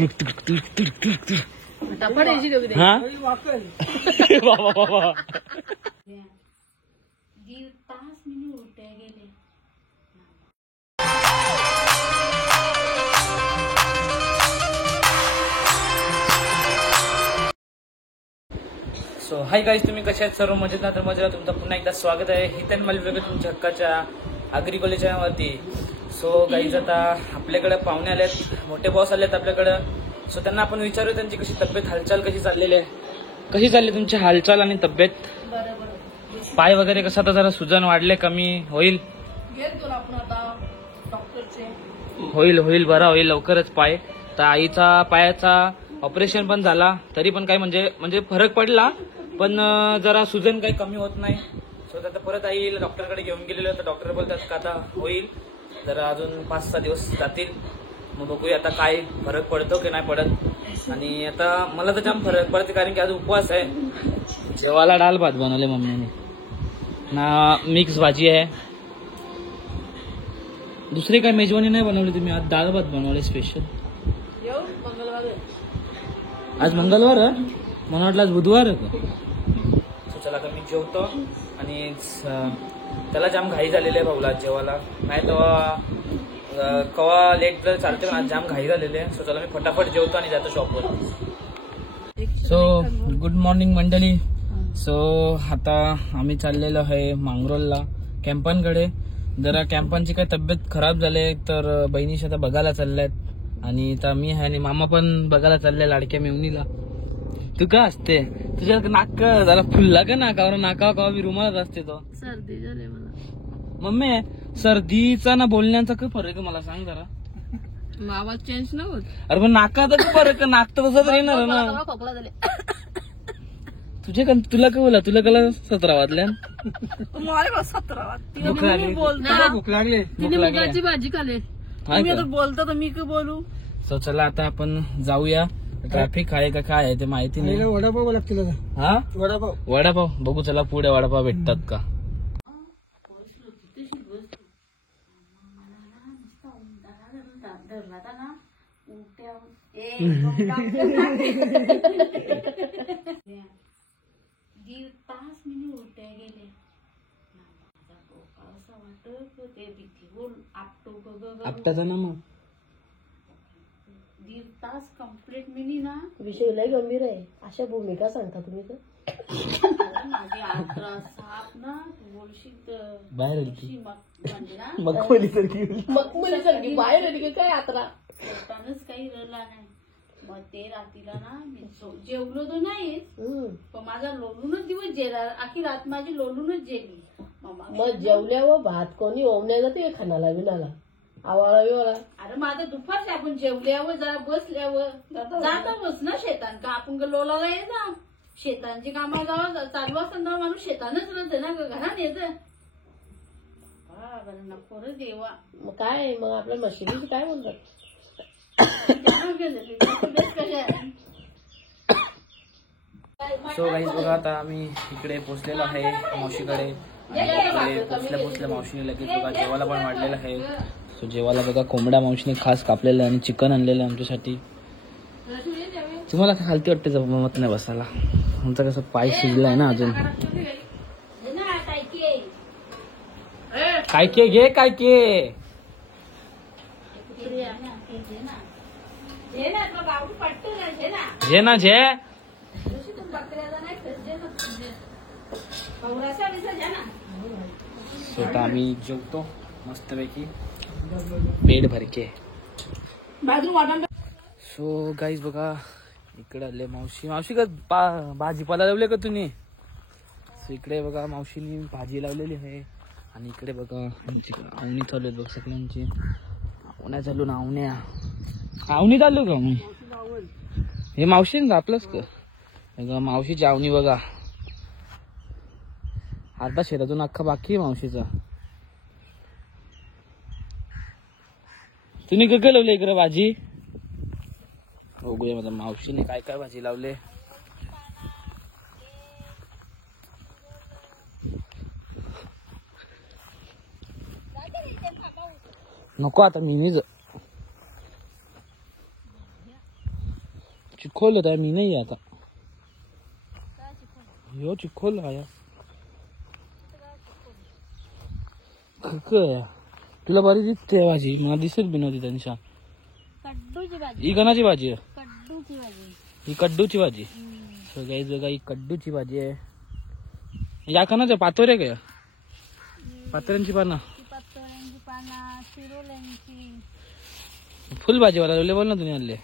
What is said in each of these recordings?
हा बाबा बाबा सो हाय गाईज, तुम्ही कशा आहेत? सर्व मजेत ना? तर मजेत तुमचं पुन्हा एकदा स्वागत आहे हितेन मलवेग तुमच्या हक्काच्या आगरी कॉलेजच्या वरती. सो गाईज, आता आपल्याकडे पाहुणे आलेत, मोठे बॉस आलेत आपल्याकडं. सो त्यांना आपण विचारू त्यांची कशी तब्येत, हालचाल कशी चाललेली आहे, कशी चालली तुमची हालचाल आणि तब्येत, पाय वगैरे कसं आता जरा सुजन वाढले, कमी होईल होईल होईल बरा होईल लवकरच पाय. तर आईचा पायाचा ऑपरेशन पण झाला, तरी पण काही म्हणजे फरक पडला, पण जरा सुजन काही कमी होत नाही. सो आता परत आई डॉक्टरकडे घेऊन गेलेलो, तर डॉक्टर बोलतात का आता होईल, जरा अजून 5-6 दिवस जातील. मग बघूया आता काय फरक पडतो की नाही पडत. आणि आता मला तर जाम फरक पडते, कारण की आज उपवास आहे. जेवायला डाळ भात बनवले मम्मीने ना, मिक्स भाजी आहे, दुसरी काय मेजवानी नाही बनवली तुम्ही. आज डाळ भात बनवले स्पेशल. आज मंगळवार आहे, मला वाटलं आज बुधवार आहे. चला आता मी जेवतो. आणि त्याला जाम घाई झालेली आहे भाऊला जेवायला, नाही तेव्हा कवा लेट जर चालते, पण आज जाम घाई झालेली आहे. सो चला मी फटाफट जेवतो आणि जातो शॉपवर. सो गुड मॉर्निंग मंडळी. सो आता आम्ही चाललेलो आहे मांगरोलला कॅम्पांकडे. जरा कॅम्पांची काही तब्येत खराब झाली, तर बहिणीशी आता बघायला चालल्यात. आणि आता मी आहे आणि मामा पण बघायला चालले लाडक्या मेवणीला. तू का असते, तुझ्या नाक जरा फुलला का नाकावर, नाकावर कवा बी रुमालच असते. तो सर्दी झाली मला. मम्मी, सर्दीचा ना बोलण्याचा काय फरक आहे मला सांग जरा. आवाज चेंज न होत. अरे पण नाकाचा काय फरक, नाक तर तसंच येणार ना. खोकला झाले तुला काय बोला, तुला कला 17 वाजल्या. मला 17 वाजता भूक लागली. मुगाची भाजी खाली बोलतो तर मी काय बोलू. सो चला आता आपण जाऊया. ट्रॅफिक आहे का काय आहे ते माहिती नाही. वडापाव लागतील. हा वडापाव बघू, चला पुढे वडापाव भेटतात का. आपटाचा ना मग 1.5 तास कंप्लीट मिनी ना. विषय लय गंभीर आहे, अशा भूमिका सांगता तुम्ही तर. माझी आत्रा साप ना बोलशीत बाहेर मखमलीसारखी बाहेर आली काय आत्रा पोटानच काही रडला नाही. मग ते रात्रीला ना मी जेवलो तर नाही, पण माझा लोलूनच दिवस जेला, आखी रात माझी लोलूनच जेली. मग जेवल्यावर भात कोणी ओवण्याला ते खानाला विनाला आवाळा बिवाळा. अरे माझं दुपारच्या आपण जेवल्यावर जरा बसल्यावर जाता बस ना शेतान का, आपण लोलाला ये ना शेतांची कामा गावात चालू असताना माणूस शेतानच राहते ना, घरात येत नको रे देवा. मग काय, मग आपल्या मशिनीचं काय म्हणतात. सो गाईज बघा, आता आम्ही इकडे पोहोचलेलो आहे मावशीकडे. पोचल्या मावशीने लगेच बघा जेवायला पण वाढलेलं आहे. सो जेवायला बघा कोंबडा मावशीने खास कापलेलं आणि चिकन आणलेलं आमच्यासाठी. तुम्हाला खालती वाटते जमत नाही बसायला, आमचा कसं पाय शिजलाय ना अजून. काय के घे, काय के घे ना झे. स्वतः आम्ही जेवतो मस्तपैकी पेट भरके. सो गाईज बघा इकडे आले मावशी का भाजीपाला लावले का तुम्ही. सो इकडे बघा मावशीनी भाजी लावलेली आहे. आणि इकडे बघा आवणी चालू आहेत बघ सगळ्यांची. आवण्या चालू ना, आवणी चालू का मी हे मावशी आपलंच का मावशीची आवणी बघा. अर्धा शेतातून अख्खा बाकी आहे मावशीचा. तुम्ही काय लावले इकडे भाजी, बघूया माझ्या मावशीने काय काय भाजी लावले. नको आता मी चिखोल होता मी नाही आता यो चिखोल आया तुला बरी दिसते भाजी मला दिसेल बी नव्हती त्यांच्या कड्डूची भाजी ही कणाची भाजी आहे कड्डूची भाजी ही कड्डूची भाजी सगळी बघा ही कड्डूची भाजी आहे या कणाच्या पातोऱ्या काय पातोऱ्यांची पानं पातोळ्यांची पानं शिरोल्यांची फुल भाजीवाला बोलले बोल ना तुम्ही आणले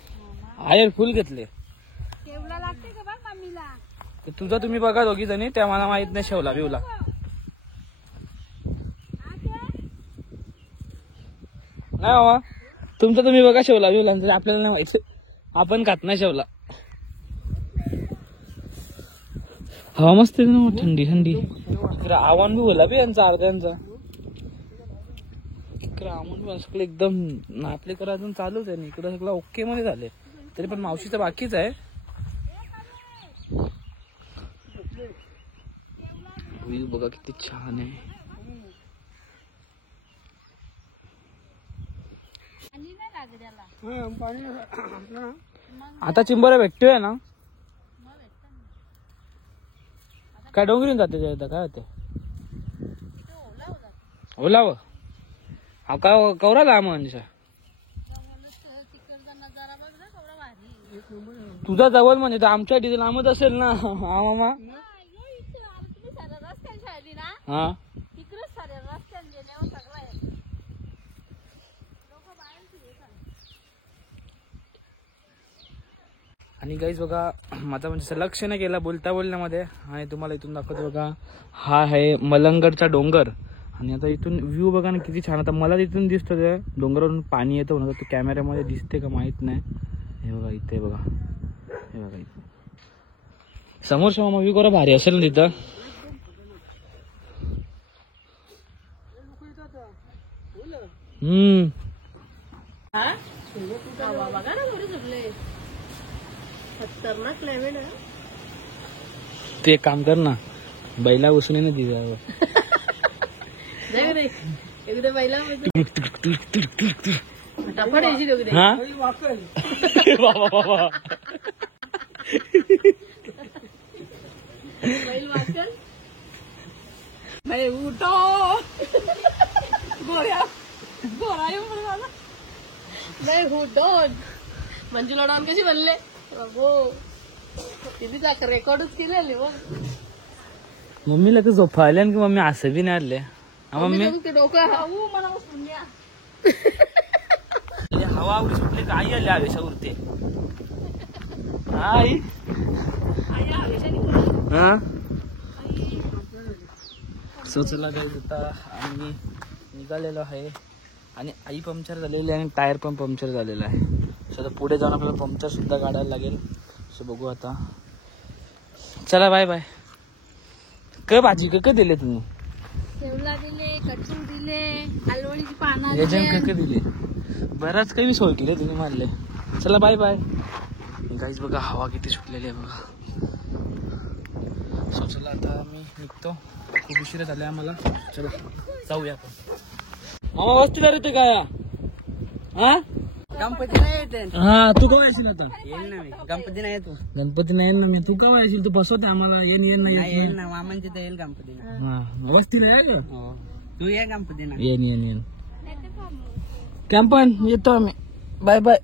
आयर फुल घेतले शेवला लागते का बा मम्मीला तुझा तुम्ही बघा दोघी जणी त्या मला माहित नाही शेवला बिवला नाही बाबा तुमचं तुम्ही बघा शेवला बिवला आपल्याला नाही माहित आपण खात नाही शेवला हवा मस्त आहे ना थंडी थंडी इकडे आव्हान बी बोला बी यांचा अर्ध्यांचा इकडे आव्हान बी सगळं एकदम नातले करा अजून चालूच आहे ना इकडे सगळं ओके मध्ये झाले तरी पण मावशीचं बाकीच आहे व्ह्यू बघा किती छान आहे आता चिंबोऱ्या भेटतोय ना काय डोंगरीन जाते काय होते ओलाव हा का कवरा ला म्हणजे तुझा जवळ म्हणजे तर आमच्या डिझेल लांबच असेल ना हा मामा हा आणि गाईज बघा माझा म्हणजे लक्ष नाही केला बोलता बोलण्यामध्ये आणि तुम्हाला इथून दाखवतो बघा हा आहे मलंगडचा डोंगर आणि आता इथून व्ह्यू बघा ना किती छान आता मला तिथून दिसतं ते डोंगरावरून पाणी येतं म्हणून ते कॅमेऱ्यामध्ये दिसते का माहित नाही हे बघा इथे बघा हे बघा इथे समोरच्या मामा व्ह्यू करा भारी असेल ना तिथं ते काम कर ना बैला बसून ना तिथं मंजुला डॉन कशी बनले तिने रेकॉर्डच केलेले मम्मीला तर झोपायला की मम्मी असं बी नाही आणले मम्मी डोकं हवा आवडी सुटली तर आई आली हवेशा उरते आई हा सोचला जाईल आता आम्ही निघालेलो आहे आणि आई पंक्चर झालेली आहे आणि टायर पण पंक्चर झालेला आहे सो पुढे जाऊन आपल्याला पंक्चर सुद्धा काढायला लागेल सो बघू आता चला बाय बाय काय भाजी काय दिले तुम्ही शेवला दिले कट्टू दिले अलवणीची पानं याच्यात काय दिले बराच काही सोय केली तुम्ही मारले चला बाय बाय गाईज बघा हवा किती सुटलेली आहे बघा सो चला आता मी निघतो खूप उशिरा झाला आम्हाला चला जाऊया आपण मामा वस्तीला येते काय हा गणपती नाही येते हा तू केव्हा येशील आता येईल ना मी गणपती नाही येतो गणपती नाही येईल ना मी तू केव्हा येशील तू बसवत आम्हाला येईन नाही नाही येईल ना मामांची तर येईल गणपती ना हा वस्तीला आहे का हो तू ये गणपती ना येईन कॅम्पन येतो आम्ही बाय बाय